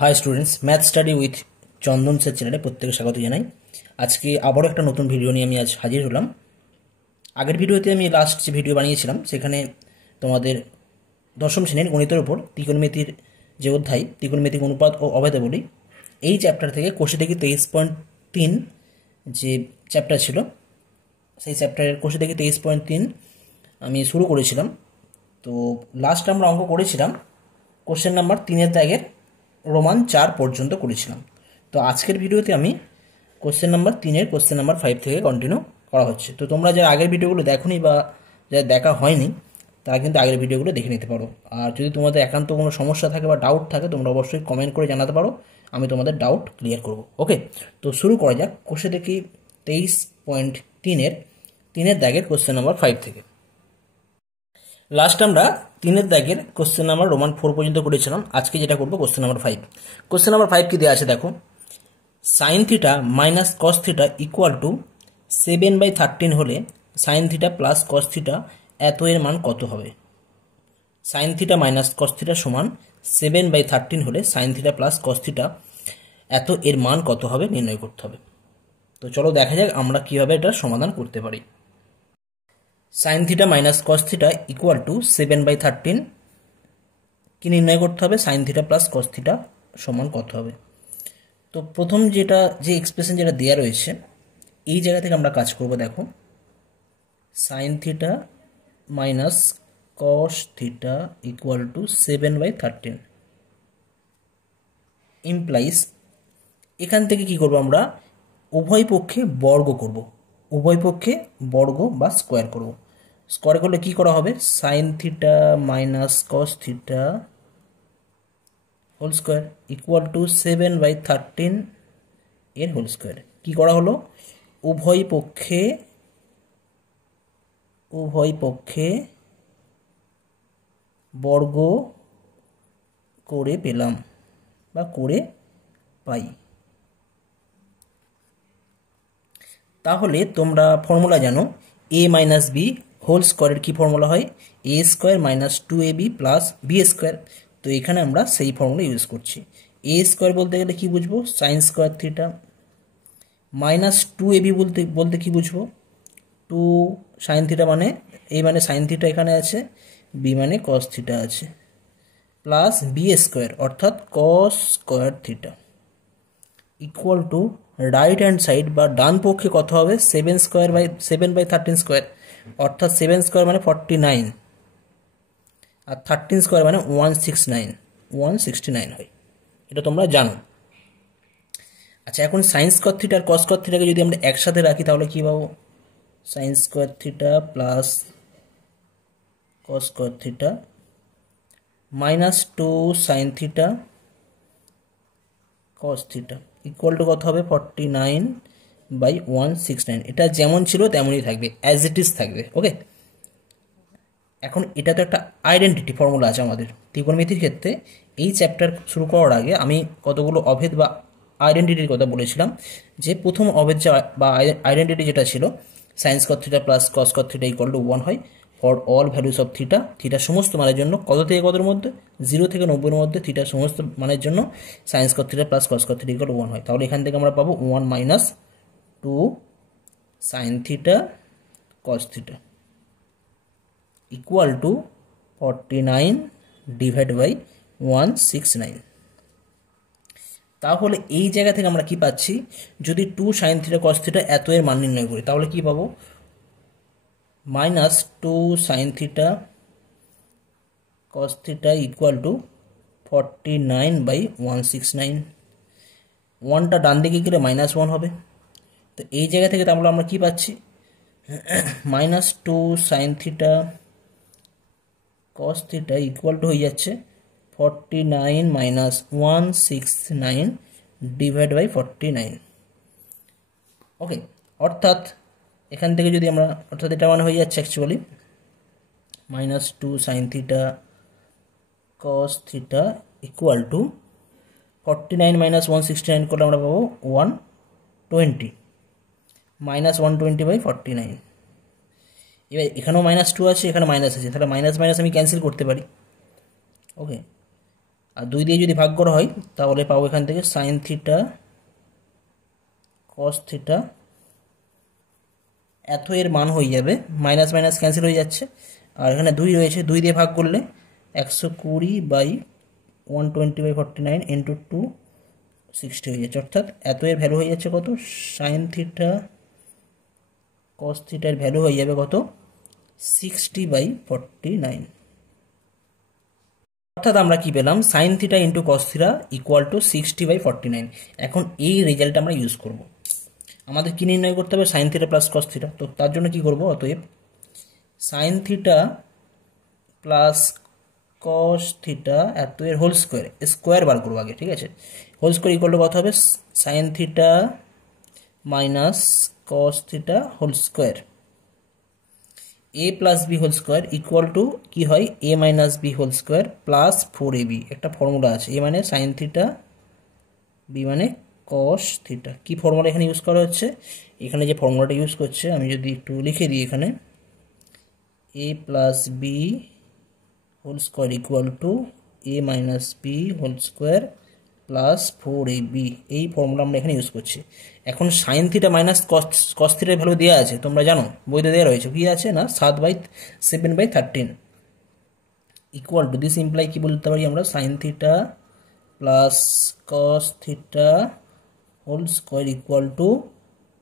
High students, math study with Chandan sir চ্যানেলে প্রত্যেকে স্বাগত জানাই। আজকে আবারও একটা নতুন ভিডিও নিয়ে আমি আজ হাজির হলাম। আগের ভিডিওতে আমি লাস্ট যে ভিডিও বানিয়েছিলাম সেখানে তোমাদের দশম শ্রেণীর গণিতের উপর ত্রিকোণমিতির যে অধ্যায় ত্রিকোণমিতিক অনুপাত ও অভেদাবলী এই চ্যাপ্টার থেকে কোষে দেখি 23.3 যে চ্যাপ্টার ছিল সেই চ্যাপ্টারের কোষে দেখি 23.3 আমি শুরু করেছিলাম। তো লাস্ট আমরা অঙ্ক করেছিলাম কোশ্চেন নাম্বার 3-এর দাগের রোমান 4 পর্যন্ত করেছিলাম। তো আজকের ভিডিওতে আমি কোশ্চেন নাম্বার 3-এর কোশ্চেন নাম্বার 5 থেকে কন্টিনিউ করা হচ্ছে। তো তোমরা যারা আগের ভিডিওগুলো দেখোনি বা যারা দেখা হয়নি তারা কিন্তু আগের ভিডিওগুলো দেখে নিতে পারো। আর যদি তোমাদের একান্ত কোনো সমস্যা থাকে বা ডাউট থাকে তোমরা অবশ্যই কমেন্ট করে জানাতে পারো, আমি তোমাদের ডাউট ক্লিয়ার করব। ওকে, তো শুরু করা যাক কোষে দেখি 23.3-এর 3-এর দাগের কোশ্চেন নাম্বার 5 থেকে। লাস্ট আমরা 3-এর দাগের কোশ্চেন নাম্বার রোমান 4 পর্যন্ত করেছিলাম। আজকে যেটা করবো কোশ্চেন নাম্বার 5। কোশ্চেন নাম্বার 5 কি দেওয়া আছে দেখো, sine theta minus cos theta equal to 7/13 হলে sine theta plus cos theta এত এর মান কত হবে? Sine theta minus cos theta সমান 7/13 হলে sine theta plus cos theta এত এর মান কত হবে নির্ণয় করতে হবে। তো চলো দেখা যাক আমরা কিভাবে এটা সমাধান করতে পারি। Sign theta minus cos theta equal to 7/13 কি নির্ণয় করতে হবে? Sine theta plus cos theta সমান কত হবে? তো প্রথম যে এক্সপ্রেশন যেটা দেওয়া রয়েছে এই জায়গা থেকে আমরা কাজ করব। দেখো, sine theta minus cos theta equal to 7/13 implies এখান থেকে কি করব, আমরা উভয় পক্ষে বর্গ করব, উভয় পক্ষে বর্গ বা স্কোয়ার করব। স্কোয়ার করলে কি করা হবে? Sine theta minus cos theta whole square equal to 7/13 এর হোল স্কোয়ার। কি করা হলো? উভয় পক্ষে বর্গ করে পেলাম বা করে পাই। তাহলে তোমরা ফর্মুলা জানো, a মাইনাস বি হোল স্কোয়ারের কি ফর্মুলা হয়? a square minus 2ab plus B square. তো এখানে আমরা সেই ফর্মুলা ইউজ করছি। a স্কোয়ার বলতে গেলে কি বুঝবো? Sign square theta minus 2ab বলতে কি বুঝবো? 2 সাইন থিটা মানে a মানে সাইন থিটা এখানে আছে, b মানে কস থিটা আছে, প্লাস বি স্কোয়ার অর্থাৎ cos square theta equal two right hand side বা ডান পক্ষে কত হবে? 7/13 স্কোয়ার অর্থাৎ 7 স্কোয়ার মানে 49 আর 13 স্কোয়ার মানে 169 হয়। এটা তোমরা জানো। আচ্ছা, এখন সাইন স্কোয়ার থিটা আর কস স্কোয়ার থিটাকে যদি আমরা একসাথে রাখি তাহলে কি পাবো? Sign square theta plus cos square theta minus 2 sine theta cos theta equal to কত হবে? 49/169। এটা যেমন ছিল তেমনই থাকবে, অ্যাজ ইট ইজ থাকবে। ওকে, এখন এটা তো একটা আইডেন্টিটি ফর্মুলা আছে আমাদের ত্রিকোণমিতির ক্ষেত্রে। এই চ্যাপ্টার শুরু করার আগে আমি কতগুলো অভেদ বা আইডেন্টিটির কথা বলেছিলাম। যে প্রথম অভেদ বা আইডেন্টিটি যেটা ছিল, sign square theta plus cos square theta equal to 1 হয় for all values of theta. থিটার সমস্ত মানের জন্য কত থেকে কতর মধ্যে? 0 থেকে 90-এর মধ্যে থিটার সমস্ত মানের জন্য sign square theta plus cos square theta equal to 1 হয়। তাহলে এখান থেকে আমরা পাবো 1 minus 2 sine theta cos theta equal two 49/169। তাহলে এই জায়গা থেকে আমরা কি পাচ্ছি? যদি 2 সাইন থিটা কস থিটা এত এর মান নির্ণয় করি তাহলে কি পাবো? Minus 2 sine theta cos theta equal two 49/169। 1টা ডান দিকে গেলে -1 হবে। তো এই জায়গা থেকে তাহলে আমরা কি পাচ্ছি? Minus 2 sine theta cos theta equal two হয়ে যাচ্ছে 49/169 ওকে, অর্থাৎ এখান থেকে যদি আমরা এটা মানে হয়ে যাচ্ছে actually minus 2 sine theta cos theta equal to 49 - 169 করলে আমরা পাবো 120 -120/49। এবার এখানেও -2 আছে, এখানে মাইনাস আছে, তাহলে মাইনাস মাইনাস আমি ক্যান্সেল করতে পারি। ওকে, আর 2 দিয়ে যদি ভাগ করা হয় তাহলে পাবো এখান থেকে সাইন থিটা কস থিটা, এত এর মান হয়ে যাবে, মাইনাস মাইনাস ক্যান্সেল হয়ে যাচ্ছে, আর এখানে 2 রয়েছে, 2 দিয়ে ভাগ করলে 120/120/49 ইন্টু 260 হয়ে যাচ্ছে, অর্থাৎ এত এর ভ্যালু হয়ে যাচ্ছে কত, সাইন থিটা কস থিটার ভ্যালু হয়ে যাবে কত, 60/49। অর্থাৎ আমরা কি পেলাম, sine theta into cos theta equal two 60/49। এখন এই রেজাল্ট আমরা ইউজ করব। আমাদের কি নির্ণয় করতে হবে, sine theta plus cos theta. তো তার জন্য কি করব, অতএব sign theta plus cos theta এত এর হোল স্কোয়ার, স্কোয়ার বার করবো আগে, ঠিক আছে। হোল স্কোয়ার ইকুয়াল টু কত হবে, sine theta minus cos theta whole square, a plus B whole square equal to কি হয়, a minus b whole square plus 4ab। একটা ফর্মুলা আছে, এ মানে সাইন থিটা, বি মানে কস থিটা। কি formula এখানে ইউজ করা হচ্ছে, এখানে যে ফর্মুলাটা ইউজ করছে আমি যদি একটু লিখে দিই, এখানে a plus B whole square equal to a minus b whole square plus 4ab, এই ফর্মুলা আমরা এখানে ইউজ করছি। এখন সাইন থিটা মাইনাস কস থিটার ভ্যালু দেওয়া আছে, তোমরা জানো বইতে দেওয়া রয়েছে, কি আছে না 7/13 ইকুয়াল টু, দিস ইমপ্লাই কি বলতে পারি আমরা, sine theta plus cos theta whole square equal to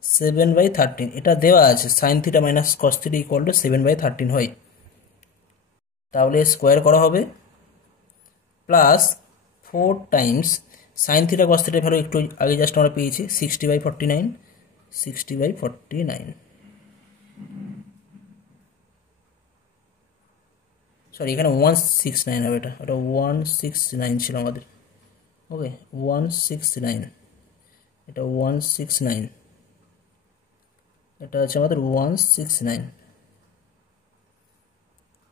7/13। এটা দেওয়া আছে, sine theta minus cos theta equal to 7/13 হয়। তাহলে স্কোয়ার করা হবে plus 4 times sine theta cos থিটার ভ্যালু একটু আগে জাস্ট আমরা পেয়েছি 60/49, 60/49, সরি এখানে 169 হবে, এটা 169 ছিল আমাদের, ওকে 169, এটা 169, এটা আছে আমাদের 169।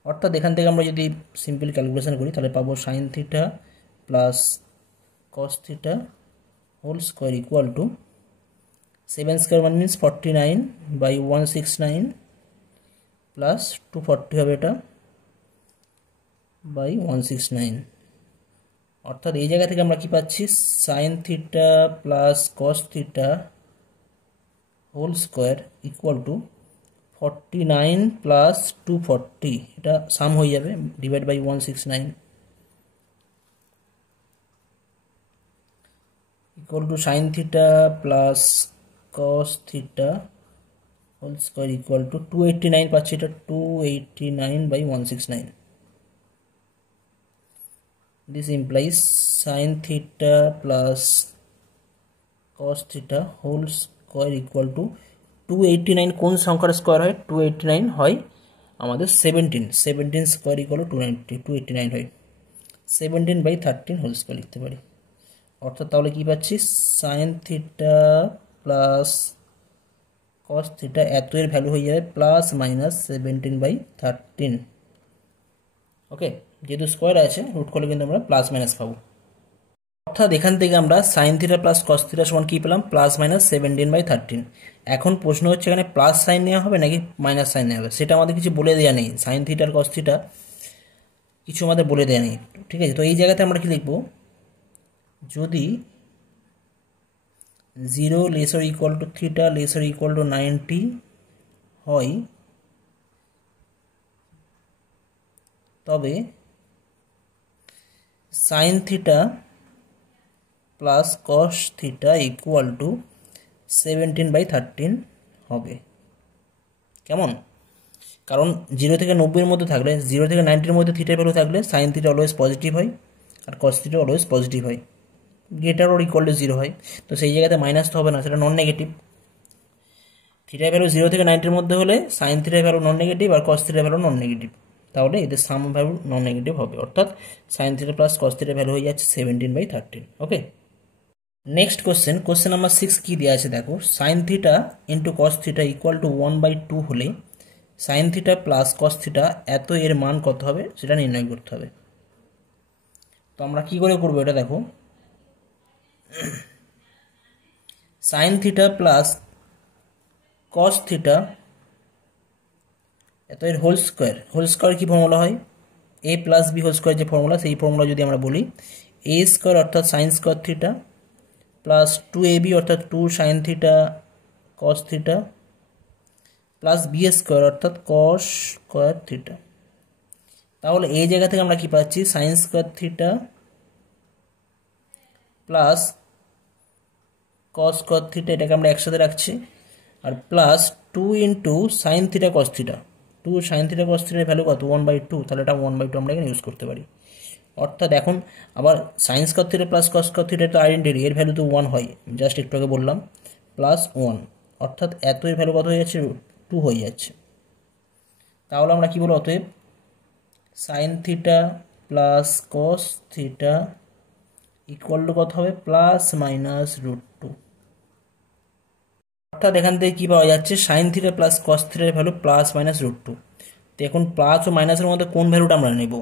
অর্থাৎ এখান থেকে আমরা যদি সিম্পল ক্যালকুলেশন করি তাহলে পাবো sine theta plus cos theta whole square equal to 7 square 1 means 49/169 plus 240 হবে এটা বাই 169। অর্থাৎ এই জায়গা থেকে আমরা কি পাচ্ছি, sine theta plus cos theta whole square equal to 49 plus 240, এটা সাম হয়ে যাবে, divide by 169 equal to sine theta plus cos theta whole square equal to 289 পাচ্ছি, এটা 289/169। This implies sine theta plus cos theta whole square equal to 289 কোন সংখ্যার square হয়, 289 হয় আমাদের 17 স্কোয়ার ইকুয়াল টু 289 হয়, 17/13 হোল স্কোয়ার লিখতে পারি। অর্থাৎ তাহলে কি পাচ্ছি, sine theta plus cos theta এত এর ভ্যালু হয়ে যাবে প্লাস মাইনাস 17/13। ওকে, যেহেতু স্কোয়ার আছে রুট করলে কিন্তু আমরা প্লাস মাইনাস পাবো। অর্থাৎ এখান থেকে আমরা sine theta plus cos theta সমান কি পেলাম, প্লাস মাইনাস 17/13। এখন প্রশ্ন হচ্ছে এখানে প্লাস সাইন নেওয়া হবে নাকি মাইনাস সাইন নেওয়া হবে, সেটা আমাদের কিছু বলে দেওয়া নেই, সাইন থিটার কস থিটা কিছু আমাদের বলে দেওয়া নেই, ঠিক আছে। তো এই জায়গাতে আমরা কি লিখবো, যদি 0 laser equal to theta laser equal to 90 হয় তবে sign theta plus cos theta equal two 17/13 হবে। কেমন, কারণ 0 থেকে 90-এর মধ্যে থাকলে, 0 থেকে 90-এর মধ্যে থিটার ভ্যালু থাকলে সাইন থিটা অলওয়েজ পজিটিভ হয় আর কস থিটা অলওয়েজ পজিটিভ হয়, গ্রেটার অর ইকুয়াল টু 0 হয়। তো সেই জায়গাতে মাইনাস তো হবে না, সেটা নন নেগেটিভ। থিটার ভ্যালু 0 থেকে 90-এর মধ্যে হলে সাইন থিটার ভ্যালু নন নেগেটিভ আর কস থিটার ভ্যালু নন নেগেটিভ, তাহলে এদের সাম ভ্যালু নন নেগেটিভ হবে, অর্থাৎ সাইন থিটা প্লাস কস থিটার ভ্যালু হয়ে যাচ্ছে 17/13। ওকে, নেক্সট কোশ্চেন নাম্বার 6 কি দেওয়া আছে দেখো, sine theta into cos theta equal two 1/2 হলে sine theta plus cos theta এত এর মান কত হবে সেটা নির্ণয় করতে হবে। তো আমরা কি করে করবো এটা দেখো, sine theta plus cos theta এত এর হোল স্কোয়ার কি ফর্মুলা হয়, A plus B whole square যে ফর্মুলা, সেই ফর্মুলা যদি আমরা বলি এ স্কোয়ার অর্থাৎ sine square theta plus 2ab অর্থাৎ 2 sine theta cos theta plus B square অর্থাৎ কস স্কোয়ার থিটা। তাহলে এই জায়গা থেকে আমরা কি পাচ্ছি, sine square theta plus cos square theta, এটাকে আমরা একসাথে রাখছি, আর plus 2 into sine theta cos theta. 2 sine theta cos থিটার ভ্যালু কত, 1/2, তাহলে এটা 1/2 আমরা এখানে ইউজ করতে পারি। অর্থাৎ এখন আবার sign square theta plus cos square theta তো আইডেন্টিটি, এর ভ্যালু তো 1 হয়, জাস্ট একটু আগে বললাম, প্লাস 1, অর্থাৎ এত এর ভ্যালু কত হয়ে যাচ্ছে, 2 হয়ে যাচ্ছে। তাহলে আমরা কি বলবো, অতএব sign theta plus cos theta equal to কত হবে, প্লাস মাইনাস √2। অর্থাৎ এখান থেকে কি পাওয়া যাচ্ছে, সাইন থিটা প্লাস কস থিটার ভ্যালু প্লাস মাইনাস √2। তো এখন প্লাস ও মাইনাসের মধ্যে কোন ভ্যালুটা আমরা নেব,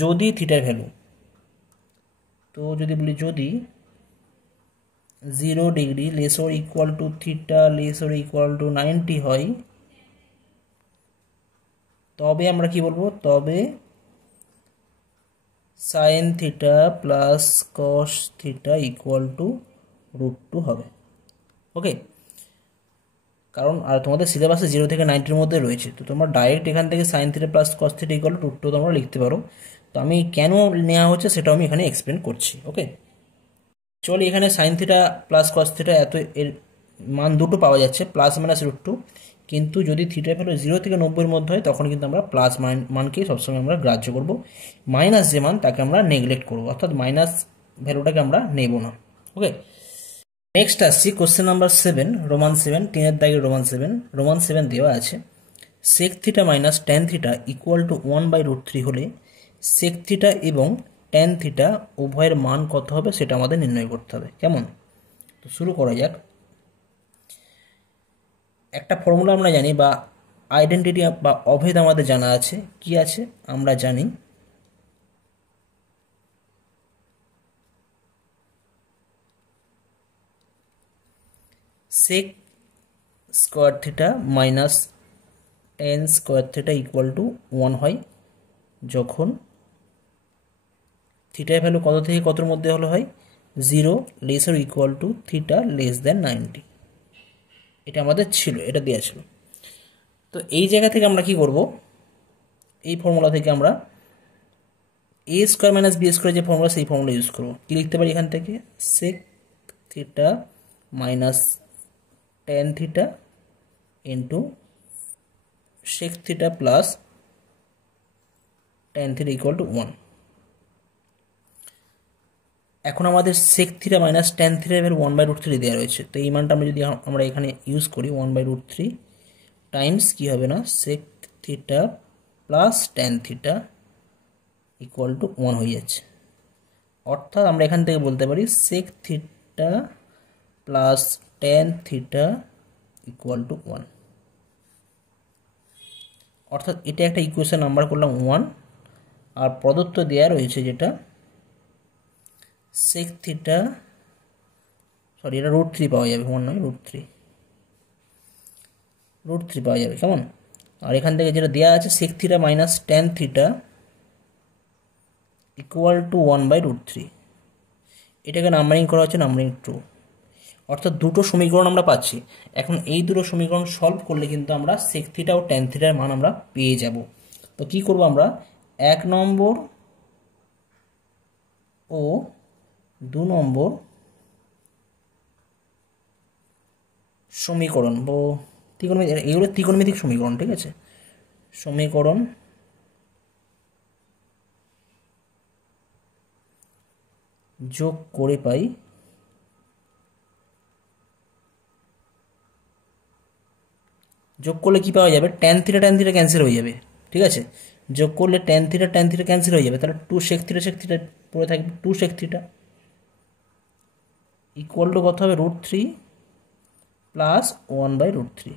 যদি থিটার ভ্যালু, তো যদি বলি যদি 0 degree less or equal to theta less or equal to 90 হয়, তবে আমরা কি বলবো, তবে sign theta plus cos theta equal to √2 হবে। ওকে, কারণ আর তোমাদের সিলেবাসে 0 থেকে 90-র মধ্যে রয়েছে, তো তোমরা ডাইরেক্ট এখান থেকে sign theta plus cos theta equal to √2 তোমরা লিখতে পারো। তো আমি কেন নেওয়া হচ্ছে সেটাও আমি এখানে এক্সপ্লেন করছি। ওকে, চলো এখানে sign theta plus cos theta এত এর মান দুটো পাওয়া যাচ্ছে, প্লাস মাইনাস √2, কিন্তু যদি থিটার ভ্যালু 0 থেকে 90-এর মধ্যে হয় তখন কিন্তু আমরা প্লাস মানকেই সবসময় আমরা গ্রাহ্য করব, মাইনাস যে মান তাকে আমরা নেগলেক্ট করবো, অর্থাৎ মাইনাস ভ্যালুটাকে আমরা নেব না। ওকে, নেক্সট আসছি কোশ্চেন নাম্বার 7, রোমান 7, 3-এর দাগের রোমান 7 দেওয়া আছে, sec theta minus tan theta equal to 1/√3 হলে সেক থিটা এবং ট্যান থিটা উভয়ের মান কত হবে সেটা আমাদের নির্ণয় করতে হবে। কেমন, তো শুরু করা যাক। একটা ফর্মুলা আমরা জানি, বা আইডেন্টিটি বা অভেদ আমাদের জানা আছে, কি আছে আমরা জানি, sec square theta minus tan square theta equal to 1 হয় যখন থিটার ভ্যালু কত থেকে কতর মধ্যে হলো হয়, 0 less or equal to theta less than 90। এটা আমাদের ছিল, এটা দেওয়া ছিল। তো এই জায়গা থেকে আমরা কি করব, এই ফর্মুলা থেকে আমরা A square minus B square যে ফর্মুলা, সেই ফর্মুলা ইউজ করবো। কি লিখতে পারি এখান থেকে, sec theta minus tan theta into sec theta plus tan theta equal to 1। এখন আমাদের sec theta minus tan theta এর 1/√3 দেওয়া রয়েছে, তো এই মানটা আমরা যদি আমরা এখানে ইউজ করি 1/√3 টাইমস কি হবে না, sec theta plus tan theta equal to 1 হয়ে যাচ্ছে। অর্থাৎ আমরা এখান থেকে বলতে পারি sec theta plus tan theta equal to 1। অর্থাৎ এটা একটা ইকুয়েশন নাম্বার করলাম 1, আর প্রদত্ত দেওয়া রয়েছে যেটা সেক থিটা, সরি এটা √3 পাওয়া যাবে, 1 নয় √3 পাওয়া যাবে। কেমন, আর এখান থেকে যেটা দেওয়া আছে sec theta minus tan theta equal to 1/√3, এটাকে নাম্বারিং করা হচ্ছে নাম্বারিং 2। অর্থাৎ দুটো সমীকরণ আমরা পাচ্ছি। এখন এই দুটো সমীকরণ সলভ করলে কিন্তু আমরা সেক থিটা ও ট্যান থিটার মান আমরা পেয়ে যাব। তো কি করব আমরা, 1 নম্বর ও 2 নম্বর সমীকরণ, এগুলো ত্রিকোণমিতিক সমীকরণ, ঠিক আছে, সমীকরণ যোগ করে পাই যোগ করলে কি পাওয়া যাবে, ট্যান থিটা ক্যান্সেল হয়ে যাবে, ঠিক আছে, যোগ করলে ট্যান থিটা ক্যান্সেল হয়ে যাবে, তাহলে 2 সেক থিটা পড়ে থাকবে, 2 সেক থিটা ইকুয়াল টু কত হবে, √3 plus 1/√3।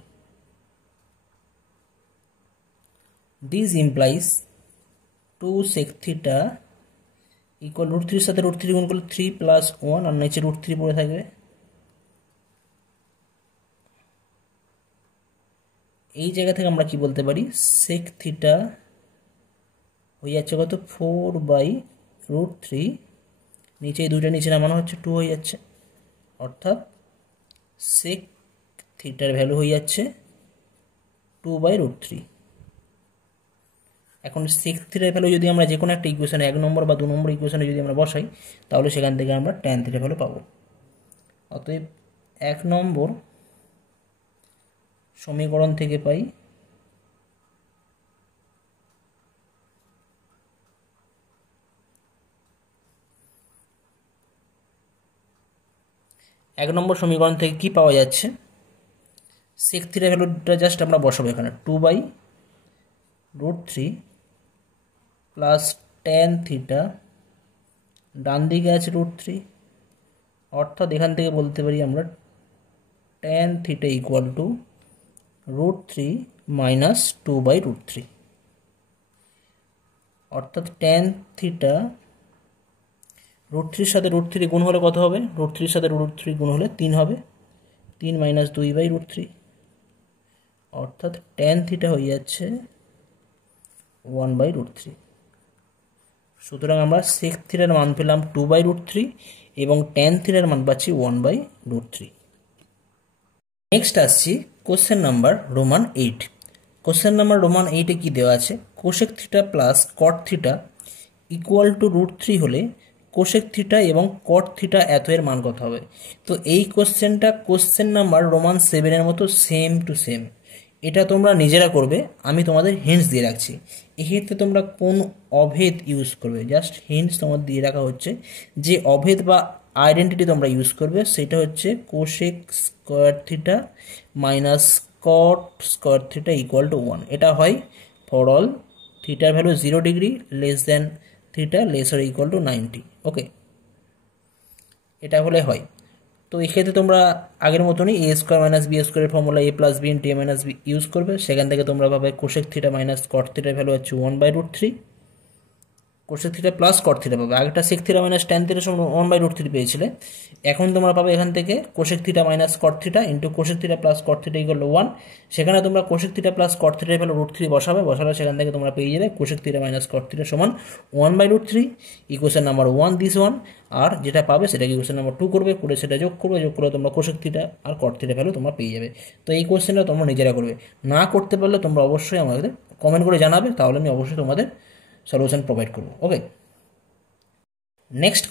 This implies 2 sec theta equal √3 এর সাথে √3 গুণ করলে 3 প্লাস 1, আর নিচে √3 পড়ে থাকবে। এই জায়গা থেকে আমরা কি বলতে পারি, সেক থিটা হয়ে যাচ্ছে কত, 4/√3, নিচে এই দুইটা নিচে নামানো হচ্ছে, 2 হয়ে যাচ্ছে, অর্থাৎ সেক থিটার ভ্যালু হয়ে যাচ্ছে 2/√3। এখন সেক থিটার ভ্যালু যদি আমরা যে কোনো একটা ইকুয়েশনে 1 নম্বর বা 2 নম্বর ইকুয়েশনে যদি আমরা বসাই, তাহলে সেখান থেকে আমরা ট্যান থিটার ভ্যালু পাবো। অতএব 1 নম্বর সমীকরণ থেকে পাই 1 নম্বর সমীকরণ থেকে কি পাওয়া যাচ্ছে, সেক থিটার ভ্যালুটা জাস্ট আমরা বসাবো এখানে 2/√3 প্লাস ট্যান থিটা, ডান দিকে আছে √3, অর্থাৎ এখান থেকে বলতে পারি আমরা tan theta equal to √3 minus 2/√3, অর্থাৎ ট্যান থিটা √3 সাথে √3 গুণ হলে কত হবে, √3 সাথে √3 গুণ হলে 3 হবে, 3 মাইনাস 2/√3, অর্থাৎ ট্যান থিটা হয়ে যাচ্ছে 1/√3। সুতরাং আমরা সেক থিটার মান পেলাম 2/√3 এবং ট্যান থিটার মান পাচ্ছি 1/√3। নেক্সট আসছি question number Roman 8। Question number Roman 8-এ কি দেওয়া আছে, cosec theta plus cot theta equal to √3 হলে কোসেক থিটা এবং কট থিটা এত এর মান কত হবে। তো এই কোশ্চেনটা কোশ্চেন নাম্বার রোমান 7-এর মতো সেম টু সেম। এটা তোমরা নিজেরা করবে, আমি তোমাদের হিন্টস দিয়ে রাখছি। এক্ষেত্রে তোমরা কোন অভেদ ইউজ করবে, জাস্ট হিন্টস তোমাদের দিয়ে রাখা হচ্ছে। যে অভেদ বা আইডেন্টিটি তোমরা ইউজ করবে সেটা হচ্ছে cosec square theta minus cot square theta equal to 1। এটা হয় ফর অল থিটার value 0 degree less than theta less or equal to 90। ওকে, এটা হলে হয়। তো এক্ষেত্রে তোমরা আগের মতনই এ স্কোয়ার মাইনাস বি স্কোয়ারের ফর্মুলা এ প্লাস বি ইন্টু এ মাইনাস বি ইউজ করবে। সেখান থেকে তোমরা পাবে কোসেক থিটা মাইনাস কট থিটার ভ্যালু হচ্ছে 1/√3, cosec theta plus cot theta পাবে। আগেটা সেক থিটা মাইনাস ট্যান থিটার সঙ্গে 1/√3 পেয়েছিলে, এখন তোমরা পাবে এখান থেকে cosec theta minus caught theta into cosec theta plus cot theta equal to 1। সেখানে তোমরা কোসেক থিটা প্লাস কট থিটার ভ্যালু √3 বসাবে, সেখান থেকে তোমরা পেয়ে যাবে কোসেক থিটা মাইনাস কট থিটা সমান 1/√3, ইকুয়েশন নাম্বার 1 দিস 1। আর যেটা পাবে সেটাকে ইকুয়েশন নাম্বার 2 করবে, করে সেটা যোগ করবে, যোগ করে তোমরা কোসেক থিটা আর কট থিটা ভ্যালু তোমরা পেয়ে যাবে। তো এই কোয়েশ্চেনটা তোমরা নিজেরা করবে, না করতে পারলে তোমরা অবশ্যই আমাদের কমেন্ট করে জানাবে, তাহলে আমি অবশ্যই তোমাদের সলিউশন প্রোভাইড করবো। Okay, next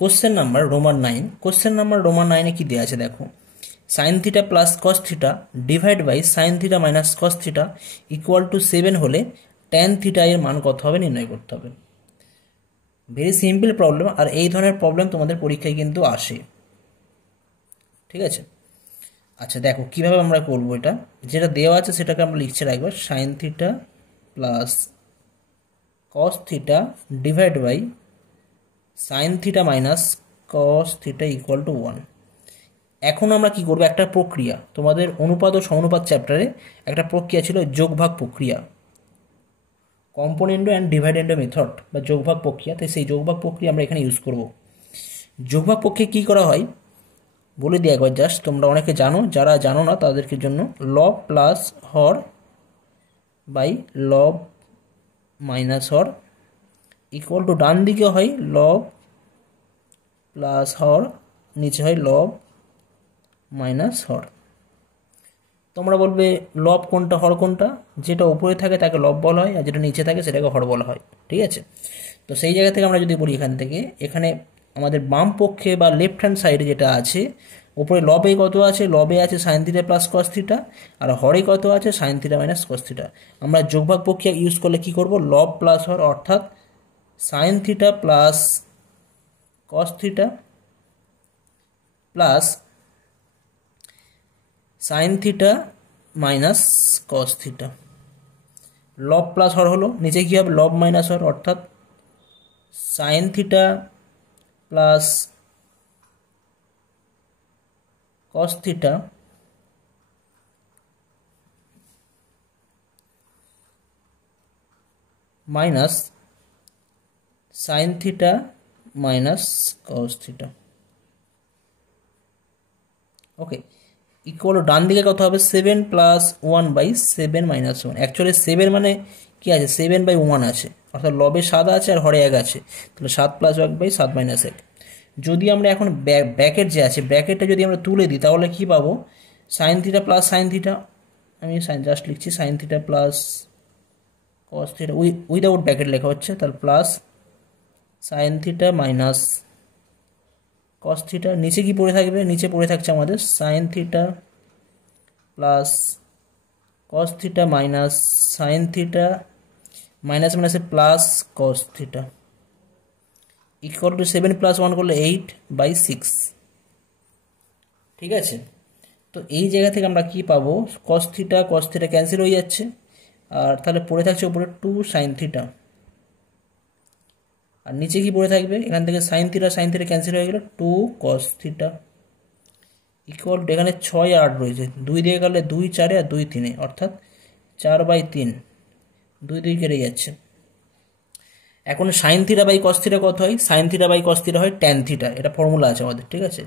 question number Roman 9। Question number Roman 9-এ কি দেওয়া আছে দেখো, sine theta plus cos theta divide by sine theta minus cos theta equal to 7 হলে ট্যান থিটা এর মান কত হবে নির্ণয় করতে হবে। ভেরি সিম্পল প্রবলেম, আর এই ধরনের প্রবলেম তোমাদের পরীক্ষায় কিন্তু আসে। ঠিক আছে, আচ্ছা দেখো কিভাবে আমরা করবো। এটা যেটা দেওয়া আছে সেটাকে আমরা লিখছে রাখবো, sine theta plus cos theta divide by sine theta minus cos theta equal to 1। এখন আমরা কি করবো, একটা প্রক্রিয়া, তোমাদের অনুপাত ও সমানুপাত চ্যাপ্টারে একটা প্রক্রিয়া ছিল যোগভাগ প্রক্রিয়া, কম্পোনেন্ডো অ্যান্ড ডিভাইডেন্ডো মেথড বা যোগভাগ প্রক্রিয়া। তাই সেই যোগভাগ প্রক্রিয়া আমরা এখানে ইউজ করব। যোগভাগ প্রক্রিয়া কী করা হয় বলে দিই একবার, জাস্ট তোমরা অনেকে জানো, যারা জানো না তাদেরকে জন্য লব প্লাস হর বাই লব মাইনাস হর ইকুয়াল টু, ডান দিকে হয় লব প্লাস হর, নিচে হয় লব মাইনাস হর। তোমরা বলবে লব কোনটা হর কোনটা, যেটা উপরে থাকে তাকে লব বলা হয় আর যেটা নিচে থাকে সেটাকে হর বলা হয়। ঠিক আছে, তো সেই জায়গা থেকে আমরা যদি বলি এখান থেকে, এখানে আমাদের বাম পক্ষে বা লেফট হ্যান্ড সাইডে যেটা আছে, উপরে লবে কত আছে, লবে আছে sine theta plus cos theta, আর হরে কত আছে sine theta minus cos theta. আমরা যোগভাগ প্রক্রিয়া ইউজ করলে কি করব, লব প্লাস হর অর্থাৎ sine theta plus cos theta plus sine theta minus cos theta, লব প্লাস হর হলো, নিচে কী হবে লব মাইনাস হর অর্থাৎ sine theta plus cos theta minus sine theta minus cos theta. Okay, equal ডান দিকে কত হবে 7 প্লাস 1 বাই 7 মাইনাস 1। অ্যাকচুয়ালি 7 মানে কি আছে, 7/1 আছে, অর্থাৎ লবে 7 আছে আর হরে 1 আছে, তাহলে 7 প্লাস 1 বাই 7 মাইনাস 1। যদি আমরা এখন ব্র্যাকেট যে আছে ব্র্যাকেটটা যদি আমরা তুলে দিই তাহলে কি পাবো, sine theta plus sine theta, আমি জাস্ট লিখছি sine theta plus cos theta, without bracket লেখা হচ্ছে, তাহলে plus sine theta minus cos theta, নিচে কি পড়ে থাকবে, নিচে পড়ে থাকছে আমাদের sine theta plus cos theta minus sine theta minus মাইনাসে plus cos theta equal to 7 + 1 করলে 8/6। ঠিক আছে, তো এই জায়গা থেকে আমরা কি পাবো, কস থিটা ক্যান্সেল হয়ে যাচ্ছে, আর তাহলে পড়ে থাকছে উপরে 2 সাইন থিটা, আর নিচে কি পড়ে থাকবে, এখান থেকে সাইন থিটা ক্যান্সেল হয়ে গেল 2 কস থিটা ইকুয়াল টু, এখানে 6 আর 8 রয়েছে, 2 দিয়ে গেলে 2 4 আর 2 3, অর্থাৎ 4/3, 2 2 কেটে যাচ্ছে। এখন sine theta by cos theta কত হয়, sine theta by cos theta হয় ট্যান থিটা, এটা ফর্মুলা আছে আমাদের, ঠিক আছে,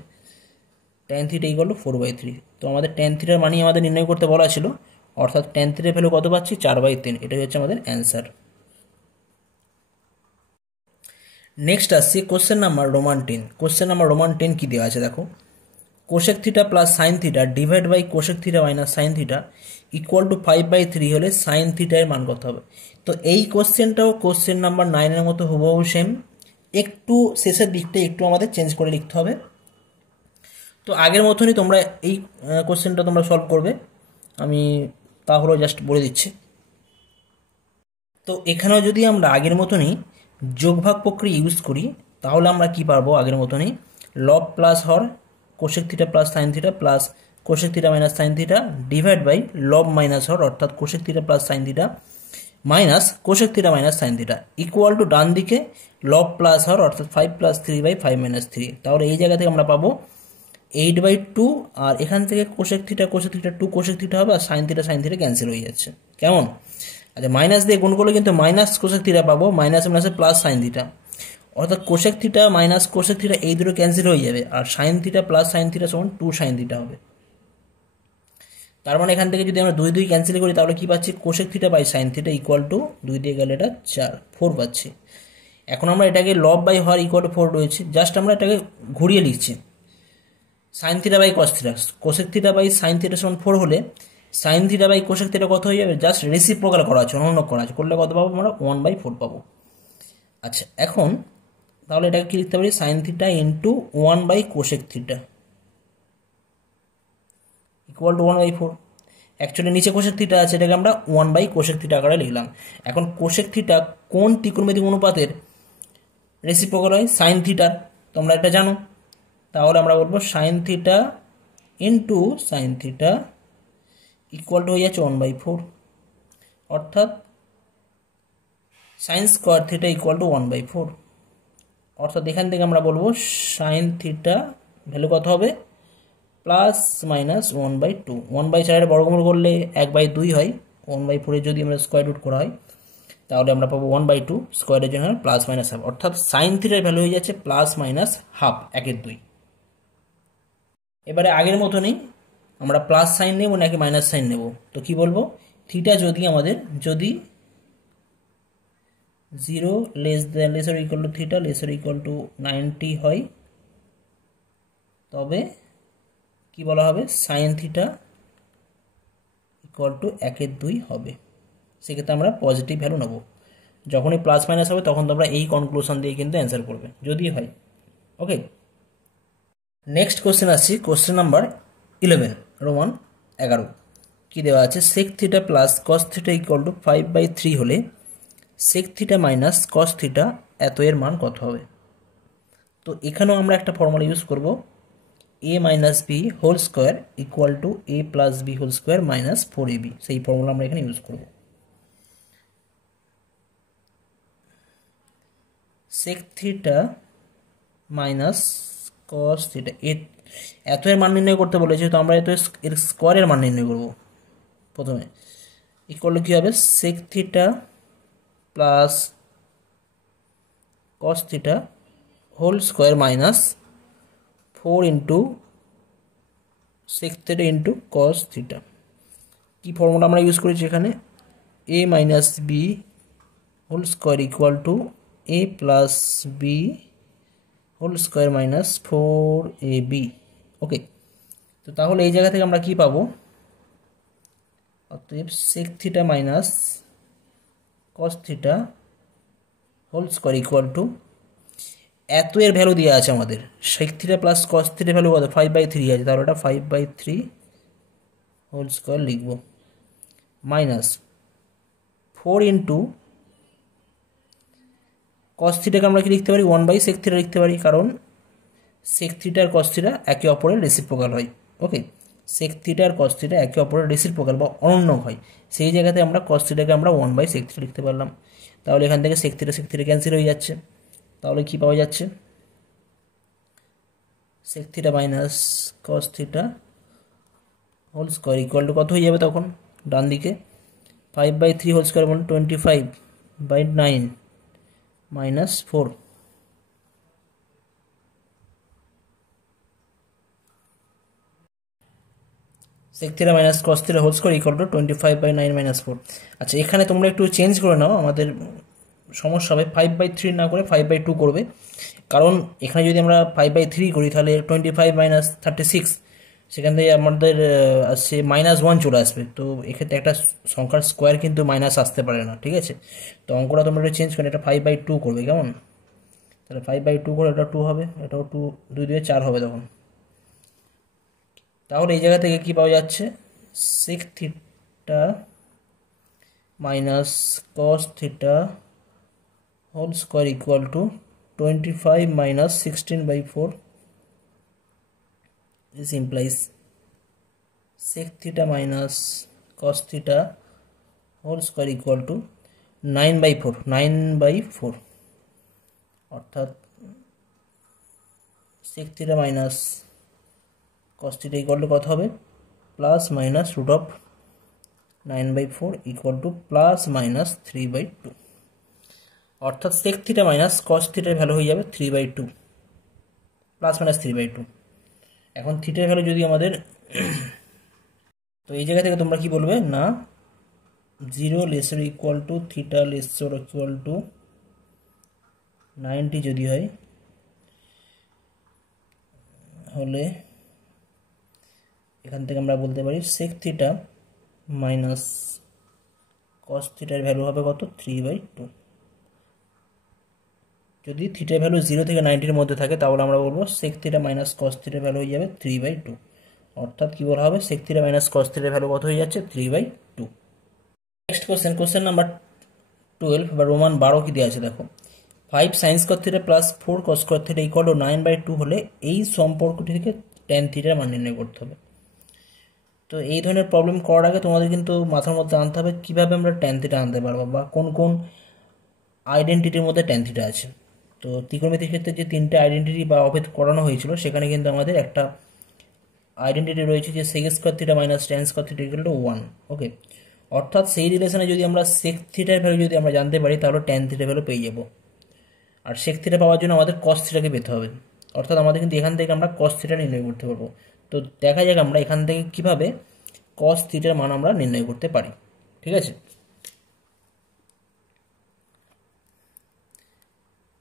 ট্যান থিটা ইকুয়াল টু 4/3। তো আমাদের ট্যান থিটার মানই আমাদের নির্ণয় করতে বলা ছিল, অর্থাৎ ট্যান থিটার ভ্যালু কত পাচ্ছি, 4/3, এটাই হচ্ছে আমাদের অ্যান্সার। নেক্সট আসছি question number Roman 10। Question number Roman 10 কি দেওয়া আছে দেখো, cosec theta plus sine theta divide by cosec theta minus sine theta equal to 5/3 হলে সাইন থিটার মান কত হবে। তো এই কোশ্চেনটাও কোশ্চেন নাম্বার 9-এর মতো হুবহু সেম, একটু শেষের দিকটা একটু আমাদের চেঞ্জ করে লিখতে হবে। তো আগের মতনই তোমরা এই কোশ্চেনটা তোমরা সলভ করবে, আমি তাহলে জাস্ট বলে দিচ্ছি। তো এখানেও যদি আমরা আগের মতনই যোগভাগ প্রক্রিয়া ইউজ করি তাহলে আমরা কি পারবো, আগের মতনই লব প্লাস হর cosec theta plus sine theta plus cosec theta minus sine theta divide by লব মাইনাস হর, অর্থাৎ cosec theta plus sine theta minus cosec theta minus sine theta equal to ডান দিকে লব প্লাস হর, অর্থাৎ 5 + 3/5 - 3। তাহলে এই জায়গা থেকে আমরা পাবো 8/2, আর এখান থেকে কোশেক থিটা 2 কোশেক থিটা হবে, আর সাইন থিটা ক্যান্সেল হয়ে যাচ্ছে। কেমন? আচ্ছা, মাইনাস দিয়ে গুণ করলে কিন্তু মাইনাস কোশেক থিটা পাবো, মাইনাস মাইনাসে প্লাস সাইন থিটা, অর্থাৎ cosec theta minus cosec theta এই দুটো ক্যান্সেল হয়ে যাবে, আর sine theta plus sine theta সমান 2 সাইন থিটা হবে। তার মানে এখান থেকে যদি আমরা 2 2 ক্যান্সেল করি তাহলে কি পাচ্ছি, cosec theta by sine theta equal to 2 দিয়ে গেলে এটা 4 পাচ্ছি। এখন আমরা এটাকে লব বাই হর ইকুয়াল টু 4 রয়েছে, জাস্ট আমরা এটাকে ঘুরিয়ে লিখছি, sine theta by cos theta, cosec theta by sine theta সমান 4 হলে sine theta by cosec theta কত হয়ে যাবে, জাস্ট রেসিপ্রোকাল করা আছে, অনুরূপ করা আছে, করলে কত পাবো আমরা 1/4 পাবো। আচ্ছা, এখন তাহলে এটাকে কি লিখতে পারি, sine theta into 1 cosec theta equal two 1/4। Actually নিচে কোশেক থিটা আছে, এটাকে আমরা 1 কোশেক থিটা আকারে লিখলাম। এখন কোশেক থিটা কোন ত্রিকোণমিতিক অনুপাতের রেসিপ্রোকাল হয়, সাইন থিটার, তোমরা এটা জানো। তাহলে আমরা বলবো sine theta into sine theta equal two হয়ে যাচ্ছে 1/4, অর্থাৎ sine square theta equal two 1/4, অর্থাৎ এখান থেকে আমরা বলবো সাইন থিটা ভ্যালু কত হবে, প্লাস মাইনাস 1/2, 1/4 বর্গমূল করলে 1/2 হয়, 1/4 যদি আমরা স্কোয়ার রুট করা হয় তাহলে আমরা পাবো 1/2, স্কোয়ারের জন্য প্লাস মাইনাস হাফ, অর্থাৎ সাইন থিটার ভ্যালু হয়ে যাচ্ছে প্লাস মাইনাস হাফ, 1/2। এবারে আগের মতনই আমরা প্লাস সাইন নেব নাকি মাইনাস সাইন নেব, তো কি বলবো, থিটা যদি আমাদের যদি 0 laser equal to theta laser equal to 90 হয় তবে কি বলা হবে, সাইন থিটা ইকুয়াল টু 1/2 হবে। সেক্ষেত্রে আমরা পজিটিভ ভ্যালু নেব, যখনই প্লাস মাইনাস হবে তখন তোমরা এই কনক্লুশন দিয়ে কিন্তু অ্যান্সার করবে যদি হয়। ওকে, নেক্সট কোশ্চেন আসছি, কোশ্চেন নাম্বার 11 রোমান 11 কি দেওয়া আছে, sec theta plus cos theta equal to 5/3 হলে sec theta minus cos theta এত এর মান কত হবে। তো এখানেও আমরা একটা ফর্মুলা ইউজ করব, a minus b whole square equal to a plus B whole square minus 4ab, সেই ফর্মুলা আমরা এখানে ইউজ করব। Sec theta minus cos theta এত এর মান নির্ণয় করতে বলেছে, তো আমরা এত এর স্কোয়ারের মান নির্ণয় করব। প্রথমে ইকুয়াল টু কী হবে, sec theta plus cos theta whole square minus 4 into sec theta into cos theta. কী ফর্মুলা আমরা ইউজ করেছি এখানে, a minus b whole square equal to a plus B whole square minus 4ab। Okay, তো তাহলে এই জায়গা থেকে আমরা কি পাবো, অতএব sec theta minus cos theta whole square equal to, এত এর ভ্যালু দেওয়া আছে আমাদের, sec theta plus cos theta value কত, 5/3 আছে, তাহলে এটা 5/3 হোল স্কোয়ার লিখব, মাইনাস 4 ইন্টু কস থিটাকে আমরা কি লিখতে পারি, 1/sec থিটা লিখতে পারি, কারণ সেক থিটা আর কস থিটা একে অপরের রেসিপ্রোকাল হয়। ওকে, সেক থিটা আর কস থিটা একে অপরের রেসিপ্রোকাল বা অনন্য হয়, সেই জায়গাতে আমরা কস থিটাকে আমরা 1/sec থিটা লিখতে পারলাম। তাহলে এখান থেকে সেক থিটা ক্যান্সেল হয়ে যাচ্ছে, তাহলে কি পাওয়া যাচ্ছে, sec theta minus cos theta whole square equal to কত হয়ে যাবে তখন, ডান দিকে 5/3 হোল স্কোয়ার মানে 25/9 minus 4। Sec theta minus cos theta whole square equal to 25/9 minus 4। আচ্ছা, এখানে তোমরা একটু চেঞ্জ করে নাও, আমাদের সমস্যা হবে, 5/3 না করে 5/2 করবে, কারণ এখানে যদি আমরা 5/3 করি তাহলে 25 মাইনাস 36, সেখান থেকে আমাদের আসছে -1 চলে আসবে, তো এক্ষেত্রে একটা সংখ্যার স্কোয়ার কিন্তু মাইনাস আসতে পারে না, ঠিক আছে। তো অঙ্কটা তোমরা একটু চেঞ্জ করে এটা 5/2 করবে, কেমন, তাহলে 5/2 করে এটা 2 হবে, এটাও 2, 2 দিয়ে 4 হবে তখন। তাহলে এই জায়গা থেকে কি পাওয়া যাচ্ছে, sec theta minus cos theta whole square equal to 25 minus 16/4. This implies sec theta minus cos theta whole square equal to 9/4, 9/4, অর্থাৎ sec theta minus cos theta equal to কত হবে, plus minus root of 9/4 equal to plus minus 3/2, অর্থাৎ sec theta মাইনাস cos theta value হয়ে যাবে 3/2 plus minus 3/2। এখন থিটার value যদি আমাদের, তো এই জায়গা থেকে তোমরা কি বলবে না, 0 laser equal to theta laser equal to 90 যদি হয়, হলে এখান থেকে আমরা বলতে পারি সেক থিটা মাইনাস কস থিটার ভ্যালু হবে কত, 3/2। যদি থিটার ভ্যালু 0 থেকে 90-র মধ্যে থাকে তাহলে আমরা বলবো সেক থিটা মাইনাস কস থিটার ভ্যালু হয়ে যাবে 3/2, অর্থাৎ কি বলা হবে, সেক থিটা মাইনাস কস থিটার ভ্যালু কত হয়ে যাচ্ছে, 3/2। নেক্সট কোশ্চেন নাম্বার 12 বা রোমান 12 কি দেওয়া আছে দেখো, 5 sin square theta plus 4 cos square theta equal two 9/2 হলে এই সম্পর্কটি থেকে tan থিটার মান নির্ণয় করতে হবে। তো এই ধরনের প্রবলেম করার আগে তোমাদের কিন্তু মাথার মধ্যে আনতে হবে কীভাবে আমরা tan থিটা আনতে পারবো বা কোন কোন আইডেন্টিটির মধ্যে tan থিটা আছে। তো ত্রিকোণমিতির ক্ষেত্রে যে 3টে আইডেন্টিটি বা অভেদ করানো হয়েছিল সেখানে কিন্তু আমাদের একটা আইডেন্টিটি রয়েছে যে sec square theta minus tan square theta equal to 1। Okay, অর্থাৎ সেই রিলেশনে যদি আমরা সেক থিটার ভ্যালু যদি আমরা জানতে পারি তাহলে tan থিটার ভ্যালু পেয়ে যাব, আর সেক থিটা পাওয়ার জন্য আমাদের cos থিটাকে পেতে হবে, অর্থাৎ আমাদের কিন্তু এখান থেকে আমরা cos থিটা নির্ণয় করতে পারবো। তো দেখা যাক আমরা এখান থেকে কিভাবে cos থিটার মান আমরা নির্ণয় করতে পারি, ঠিক আছে।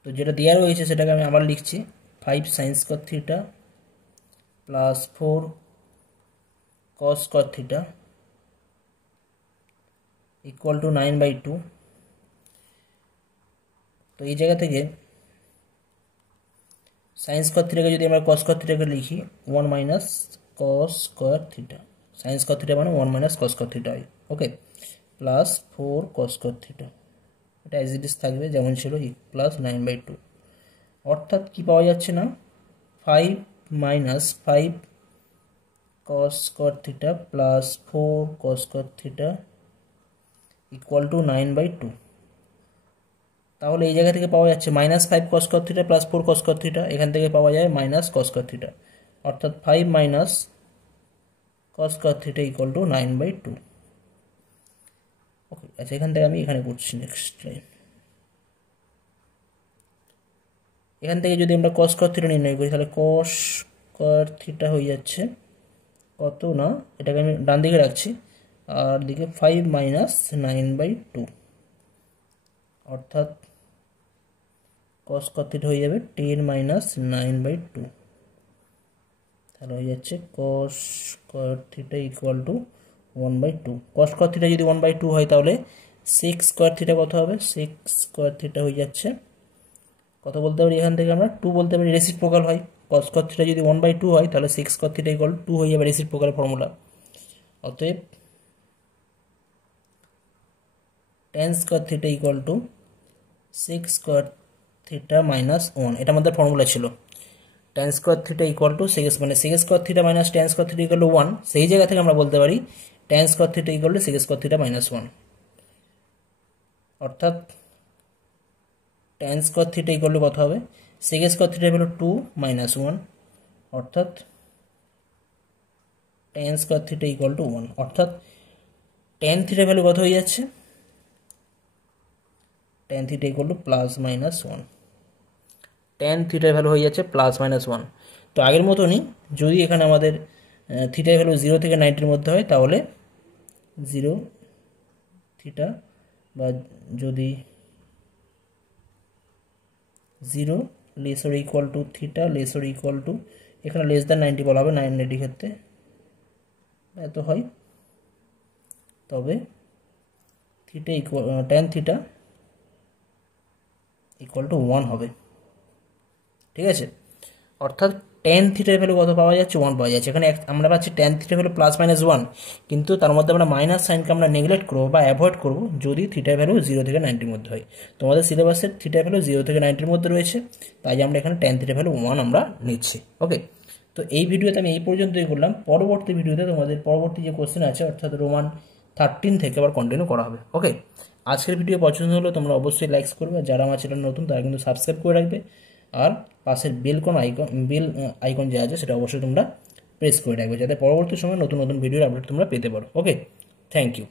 তো যেটা দেওয়া রয়েছে সেটাকে আমি আবার লিখছি, 5 sin square theta plus 4 cos square theta equal two 9/2। তো এই জায়গা থেকে সাইন স্কয়ার থিটাকে যদি আমরা cos স্কয়ার থিটাকে লিখি 1 minus cos square theta, sine square theta মানে 1 মাইনাস cos স্কয়ার থিটা হয়। ওকে, প্লাস 4 cos স্কয়ার থিটা, এটা অ্যাজ ইট ইজ থাকবে যেমন ছিল, প্লাস 9/2, অর্থাৎ কি পাওয়া যাচ্ছে না, 5 minus 5 cos square theta plus 4 cos square theta equal two 9/2। তাহলে এই জায়গা থেকে পাওয়া যাচ্ছে -5 cos square theta plus 4 cos square theta, এখান থেকে পাওয়া যায় cos স্কয়ার থিটা, অর্থাৎ 5 minus cos square theta equal two 9/2। ওকে, আচ্ছা এখান থেকে আমি এখানে করছি নেক্সট লাইন, এখান থেকে যদি আমরা cos স্কয়ার থিটা নির্ণয় করি তাহলে cos স্কয়ার থিটা হয়ে যাচ্ছে কত না, এটাকে আমি ডান দিকে রাখছি, আর দিকে 5 মাইনাস 9/2, অর্থাৎ কস স্কয়ার থিটা হয়ে যাবে 10 মাইনাস 9/2, তাহলে হয়ে যাচ্ছে কস স্কয়ার থিটা ইকুয়াল টু 1/2। কস স্কয়ার থিটা যদি 1/2 হয় তাহলে সেক স্কয়ার থিটা কত হবে? সেক স্কয়ার থিটা হয়ে যাচ্ছে কত বলতে পারি এখান থেকে আমরা 2 বলতে পারি, রেসিপ্রোকাল হয়। কস স্কয়ার থিটা যদি 1/2 হয় তাহলে সেক স্কয়ার থিটা ইকুয়াল 2 হয়ে যাবে, রেসিপ্রোকাল ফর্মুলা। অতএব tan square theta equal to sec square theta minus 1, এটা আমাদের ফর্মুলা ছিল। tan square theta equal to sec, মানে sec square theta minus tan square theta equal to 1, সেই জায়গা থেকে আমরা বলতে পারি tan square theta equal to sec square theta minus 1, অর্থাৎ tan square theta equal to কত হবে? সেক স্কয়ার থিটা হলো 2 মাইনাস 1, অর্থাৎ tan square theta equal to 1, অর্থাৎ tan থিটা ভ্যালু কত হয়ে যাচ্ছে? tan theta equal to plus minus 1, tan থিটার ভ্যালু হয়ে যাচ্ছে প্লাস মাইনাস 1। তো আগের মতনই যদি এখানে আমাদের থিটার ভ্যালু 0 থেকে 90-র মধ্যে হয় তাহলে 0 থিটা, বা যদি 0 less or equal to theta less or equal to, এখানে লেস দ্যান 90 বলা হবে 90 ক্ষেত্রে এত হয়, তবে theta equal tan theta equal to 1 হবে। ঠিক আছে, অর্থাৎ tan থিটার ভ্যালু কত পাওয়া যাচ্ছে? 1 পাওয়া যাচ্ছে। এখানে আমরা পাচ্ছি tan থিটার ভ্যালু প্লাস মাইনাস 1, কিন্তু তার মধ্যে আমরা মাইনাস সাইনকে আমরা নেগলেক্ট করবো বা অ্যাভয়েড করবো যদি থিটার ভ্যালু 0 থেকে 90-র মধ্যে হয়। তোমাদের সিলেবাসের থিটার ভ্যালু 0 থেকে 90-র মধ্যে রয়েছে, তাই আমরা এখানে tan থিটার ভ্যালু 1 আমরা নিচ্ছি। ওকে, তো এই ভিডিওতে আমি এই পর্যন্তই করলাম। পরবর্তী ভিডিওতে তোমাদের পরবর্তী যে কোশ্চেন আছে অর্থাৎ রোমান 13 থেকে আবার কন্টিনিউ করা হবে। ওকে, আজকের ভিডিও পছন্দ হলে তোমরা অবশ্যই লাইক করবে, যারা আমার চ্যানেল নতুন তারা কিন্তু সাবস্ক্রাইব করে রাখবে, আর পাশের বেল আইকন যে আছে সেটা অবশ্যই তোমরা প্রেস করে রাখবে, যাতে পরবর্তী সময় নতুন নতুন ভিডিওর আপডেট তোমরা পেতে পারো। ওকে, থ্যাংক ইউ।